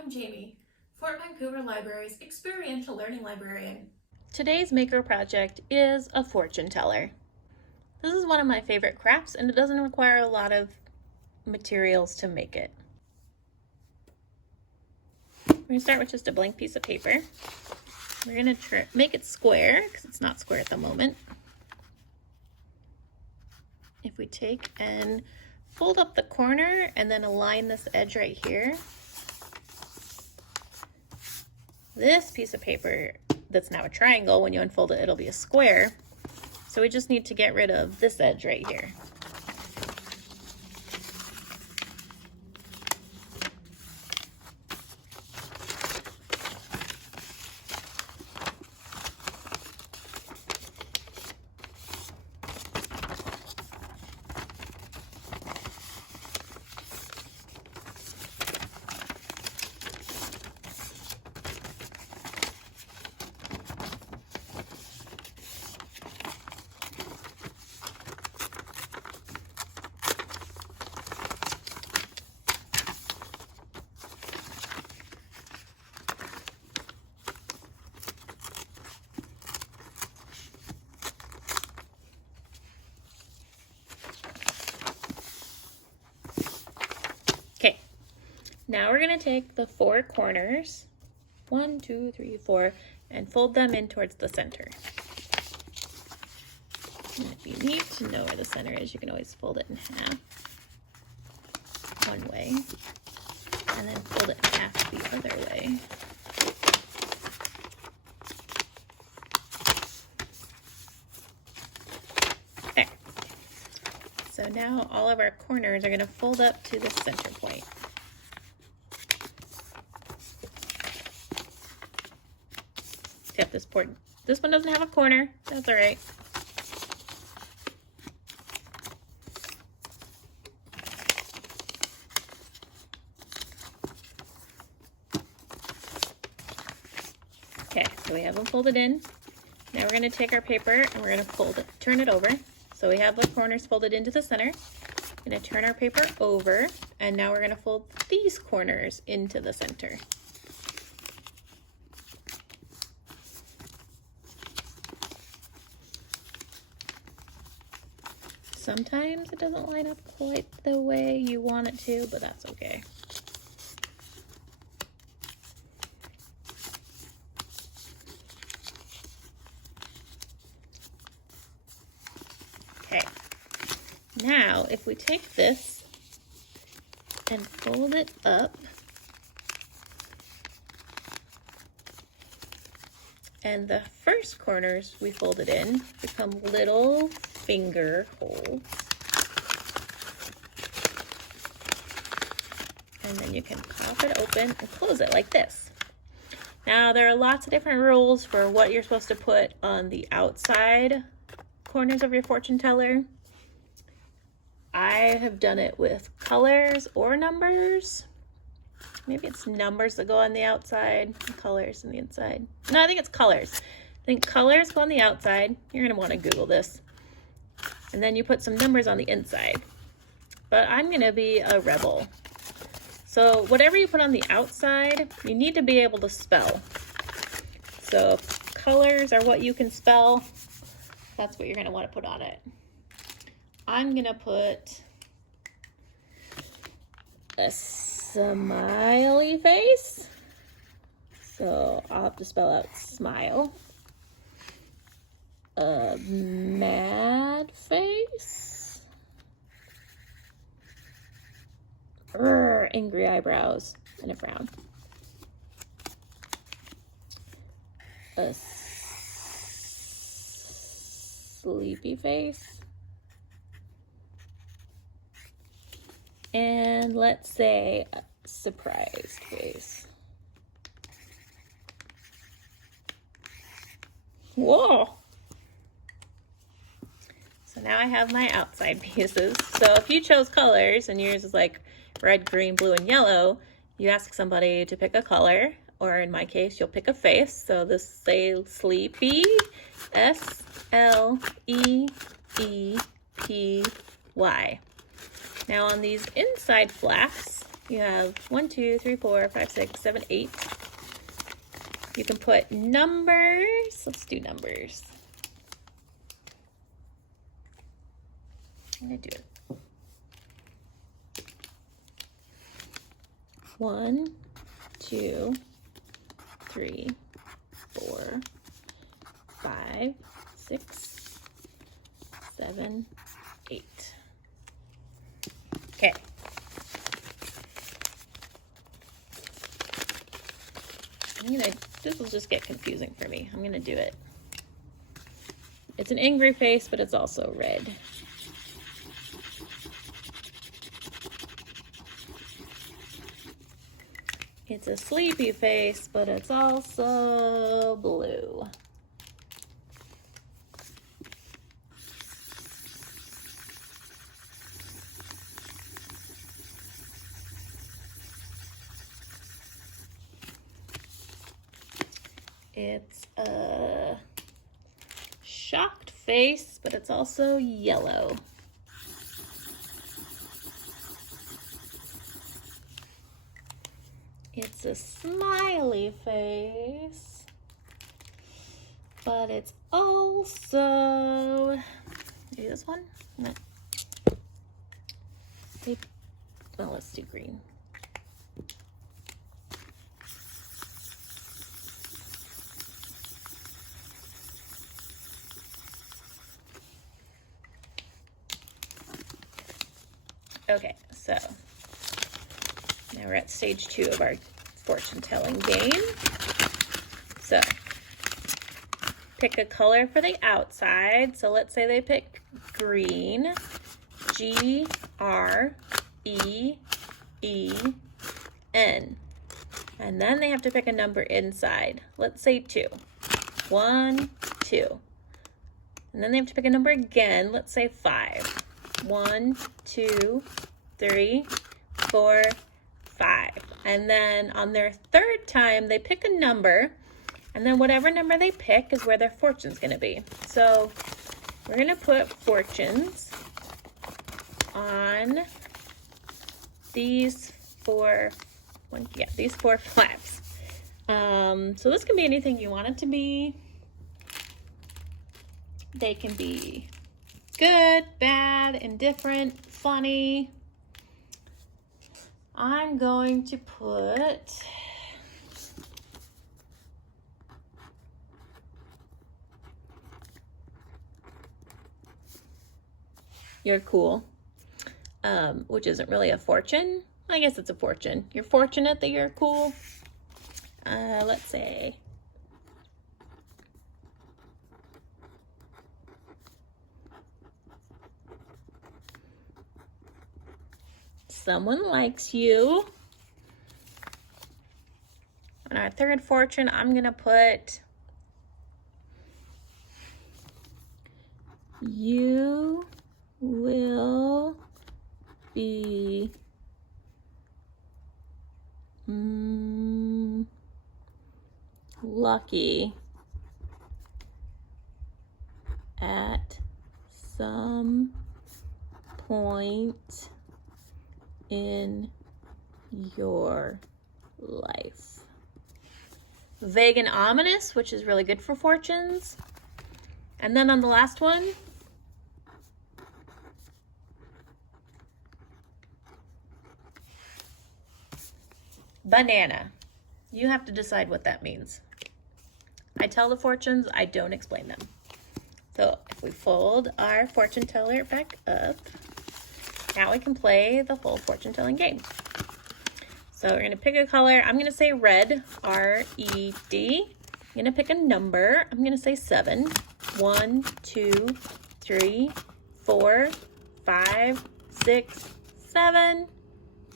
I'm Jamie, Fort Vancouver Library's experiential learning librarian. Today's maker project is a fortune teller. This is one of my favorite crafts and it doesn't require a lot of materials to make it. We're going to start with just a blank piece of paper. We're going to make it square because it's not square at the moment. If we take and fold up the corner and then align this edge right here, this piece of paper that's now a triangle, when you unfold it, it'll be a square. So we just need to get rid of this edge right here. Okay, now we're going to take the four corners, 1, 2, 3, 4, and fold them in towards the center. And if you need to know where the center is, you can always fold it in half one way, and then fold it in half the other way. There. So now all of our corners are going to fold up to the center point. Except this one doesn't have a corner. That's all right. Okay, so we have them folded in. Now we're going to take our paper and we're going to turn it over. So we have the corners folded into the center. I'm going to turn our paper over, and now we're going to fold these corners into the center. Sometimes it doesn't line up quite the way you want it to, but that's okay. Okay, now if we take this and fold it up, and the first corners we folded in become little finger holes. And then you can pop it open and close it like this. Now there are lots of different rules for what you're supposed to put on the outside corners of your fortune teller. I have done it with colors or numbers. Maybe it's numbers that go on the outside, and colors on the inside. No, I think it's colors. I think colors go on the outside. You're gonna wanna Google this. And then you put some numbers on the inside. But I'm gonna be a rebel. So whatever you put on the outside, you need to be able to spell. So if colors are what you can spell, that's what you're gonna wanna put on it. I'm gonna put a smiley face. So I'll have to spell out smile. A mad face. Angry eyebrows and a frown. A sleepy face. And let's say a surprised face. Whoa! So now I have my outside pieces. So if you chose colors and yours is like red, green, blue, and yellow, you ask somebody to pick a color, or in my case, you'll pick a face. So this say sleepy, S-L-E-E-P-Y. Now on these inside flaps, You have 1, 2, 3, 4, 5, 6, 7, 8. You can put numbers. Let's do numbers. I'm gonna do it. 1, 2, 3, 4, 5, 6, 7, 8. Okay. This will just get confusing for me. I'm gonna do it. It's an angry face, but it's also red. It's a sleepy face, but it's also blue. It's a shocked face, but it's also yellow. It's a smiley face, but it's also, maybe this one? No. Well, let's do green. Okay, so now we're at stage 2 of our fortune telling game. So pick a color for the outside. So let's say they pick green, G-R-E-E-N. And then they have to pick a number inside. Let's say 2. 1, 2. And then they have to pick a number again. Let's say 5. 1, 2, 3, 4, 5. And then on their third time, they pick a number, and then whatever number they pick is where their fortune's going to be. So we're going to put fortunes on these these 4 flaps. So this can be anything you want it to be. They can be good, bad, indifferent, funny. I'm going to put you're cool, which isn't really a fortune. I guess it's a fortune. You're fortunate that you're cool. Let's say someone likes you. On our third fortune, I'm gonna put you will be lucky at some point in your life. Vague and ominous, which is really good for fortunes. And then on the last one, banana. You have to decide what that means. I tell the fortunes, I don't explain them. So if we fold our fortune teller back up, now we can play the full fortune telling game. So we're gonna pick a color. I'm gonna say red, R-E-D. I'm gonna pick a number. I'm gonna say 7. 1, 2, 3, 4, 5, 6, 7,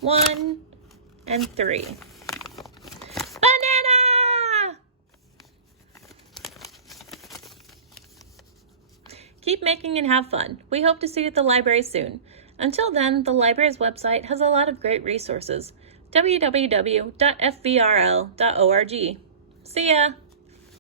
1, and 3. Banana! Keep making and have fun. We hope to see you at the library soon. Until then, the library's website has a lot of great resources. www.fvrl.org. See ya!